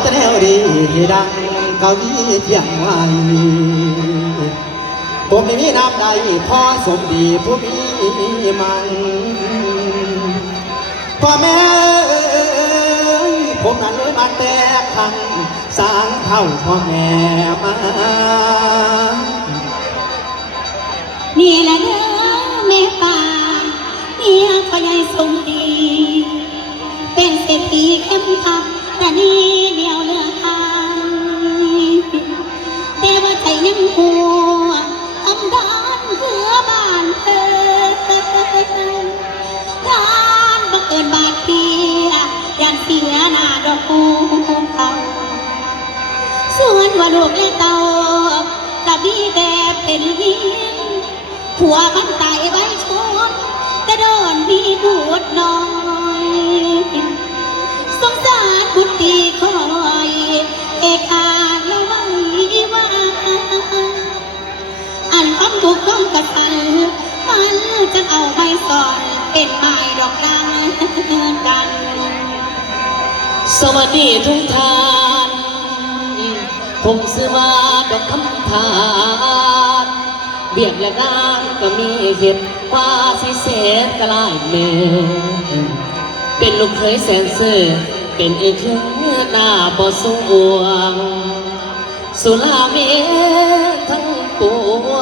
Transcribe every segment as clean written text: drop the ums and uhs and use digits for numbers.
แต่แนวดีดังกวีเทียงไว้ผมไม่มีน้ำใดพอสมดีผู้มีมันพ่อแม่ผมนั้นเลยมาแต่ขังสร้างเท่าพ่อแม่มานี่แหละเด้อแม่ป่าเมียพ่อใหญ่สมดีเป็นเศรษฐีเข้มขัดแต่นี่เดียวเลือทางแต่ว่าใจยังหัวอำดานเพื่อบ้านเธอทานบังเอิญบาดเพียยันเสียหน้าดอกคูเขาส่วนว่าลูกและเต่ากับพี่แต่เป็นหินผัวมันตายไว้ชนแต่โดนพี่พูดน้อยสงสารบุตรีคอยเอกาละไว้ว่าอันความถูกต้องกระทันมันจะเอาไปสอนเป็นไม้ดอกดังดังสวัสดีทุกท่านผมซื้อมาดอกคำทานเบียดและน้ำก็มีเหตุว่าสิเศษกลายเมือเป็นลูกเคยแสนซื่อเป็นเอกคือหน้าบ่สวงสุราเมทั้งปว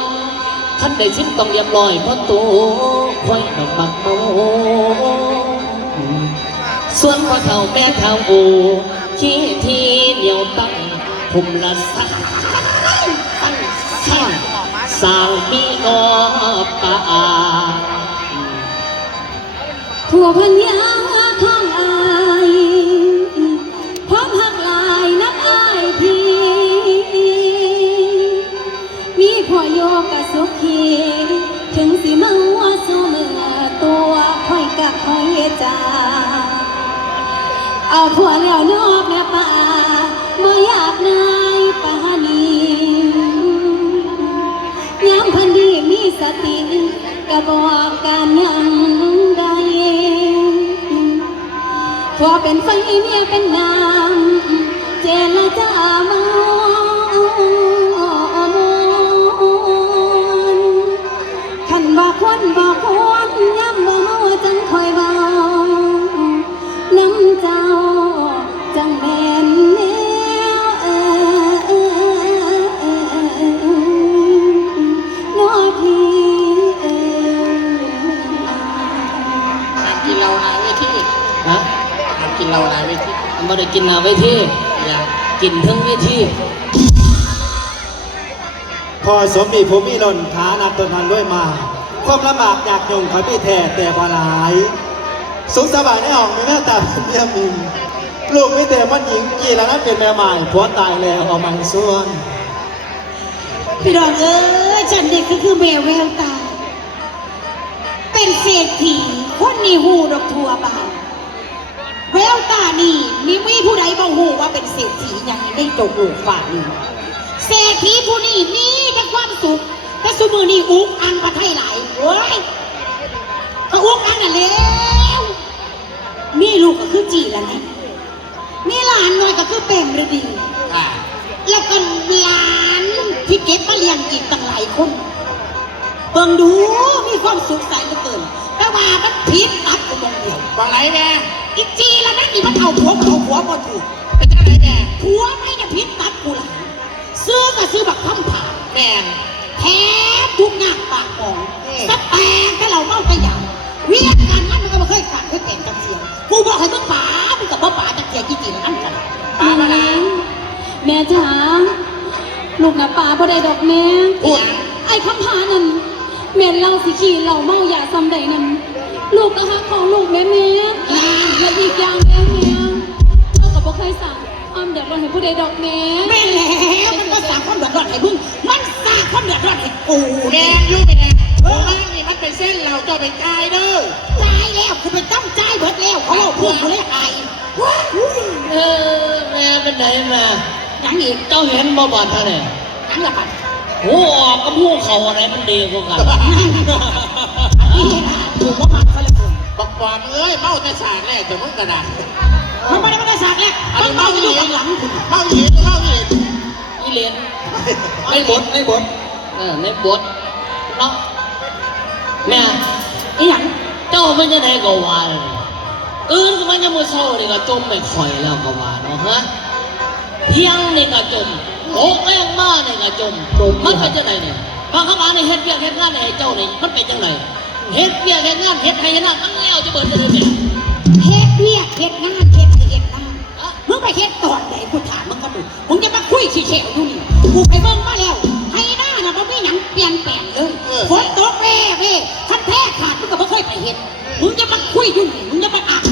งท่านได้ชิมต้องเรียบร้อยเพราะตัวคอยดอกบักโมส่วนพ่อเฒ่าแม่เฒ่าโอขี้ที่เหนียวตั้งภูมิละสักตั้งสาวมีนอปาผัวพันยาข้างอายพร้อมหักลายนักอายพี่มีพ่อโยกะสุขีถึงสิเมาสู้เมื่อตัวค่อยกะค่อยจาเอาผัวแล้วนอกแม่ป่าบ่อยากนายป่านีย้ำพันดีมีสติกะบอกการยังได้พอเป็นไฟเมียเป็นน้ำเจรจาเมานขันบอกคนบอกคนย้ำบ่เมาจังคอยเบาน้ำเจ้าจังแม่นแนวนอพี่กินเรานายเวทีฮะกินเรานายเวทีไม่ได้กินนาเวทีกินทั้งเวที พอสมมีภูมิล้นฐานะตนนั้นด้วยมาความลำบากอยากยงขอยพี่แท้แต่บ่หลายสุขสบายในห้องไม่แม่ตาเป็นเมียมิงลูกไม่แต่มันหญิงกี่แล้วนั้นเป็นแม่ใหม่ผัวตายแล้วเอามันส่วนพี่ดอนเอ้ยฉันเด็กก็คือแมวแววตาเป็นเศรษฐีคนนี้หูดอกทัวบานแววตานี่มีผู้ใดบ่หูว่าเป็นเศรษฐีอย่างนี้ได้จบลูกฝ่านี่เศรษฐีผู้นี้มีแต่ความสุขแต่สมือนี่อุกอังประเทศไหลเว้ยก็อุกอังน่ะแล้วมีลูกก็คือจีแล้วนะมีหลานน้อยก็คือเป่งฤดีแล้วก็หลานที่เก็บมาเลี้ยงอีกตั้งหลายคนเบิ่งดูมีความสุขใสเหลือเกินแต่ว่ามันผิดตัดกูมองเดียวฟังไหนแม่อีจีแล้วนั่นนี่มันเอาผัวบ่ถูกเป็นจังไหนแม่ผัวไม่เนี่ยผิดตัดกูหลายซื้อก็ซื้อแบบคำผ่าแม่แถมทุกงานปากของสแตงถ้าเราเมาไปอย่างเวียนกันนั่นมันก็ไม่เคยขาดเคยแต่งจังเสียงกูบอกให้มึงป๋ามึงกับป๋าจังเสียกี่จีนั่นกันป๋ามาแล้วแม่จ๋าลูกนะป๋าบ่ได้ดอกแม่ไอ้คำพานั่นแม่เล่าสิขี่เราเมาอย่าซ้ำใดนั่นลูกก็ฮักของลูกแม่และอีกอย่างแม่เราก็บ่เคยสั่งความเดือดร้อนให้ผู้ใดดอกแม่แล้วมันก็สั่งความเดือดร้อนให้มึงมันสั่งความเดือดร้อนให้กูแม่ยุ่งไปแน่เพราะว่านี่มันเป็นเส้นเราจะไปตายเด้อตายแล้วกูเป็นตั้งใจเบิดแล้วเขาเอาพวกกูเลยไอ้แม่เป็นไหนมาอย่างนี้เจ้าเห็นบ่บอดท่านเนี่ยนั่นแหละปัดหูออกกับหูเขาอะไรมันดีกว่ากันนี่นะถูกว่ามันเขาเลยบักปอมเอ้ยเมาแต่สากแรกจะมึงกระดาษมันไม่ได้สากแรกมันเมาอยู่ งคุณ เข้าอีกเข้าอีก อีเลน ในบทในบท ในบทเนาะแม่ อีหยัง เจ้าไม่จะไหนก็ว่าตื่นขึ้นมายังมือเช้านี่ก็จมไม่ค่อยแล้วก็ว่าเนาะฮะเที่ยงนี่ก็จมโอ้แรงมากนี่ก็จมมันเป็นจังไหนเนี่ยบางคำอ่านในเฮ็ดเวียกเฮ็ดงานในเจ้านี่มันเป็นจังไหนเฮ็ดเวียกเฮ็ดงานเฮ็ดไทยเฮ็ดนามันแล้วจะเบิดจะเลยเนี่ย เฮ็ดเวียกเฮ็ดงานเฮ็ดไอ้เฮ็ดหน้ามึงไปเฮ็ดตอนไหนกูถามมึงก็ดูมึงจะมาคุยขี้เฉวอยู่นี่กูไปเบิ่งมาแล้วไอ้หน้าน่ะบ่มีหยังเปลี่ยนแปลงเลยฝนตกแว่คันแท้ขาดมึงก็บ่ค่อยไปเฮ็ดมึงจะมาคุยอยู่นี่มึงจะมาอ่าน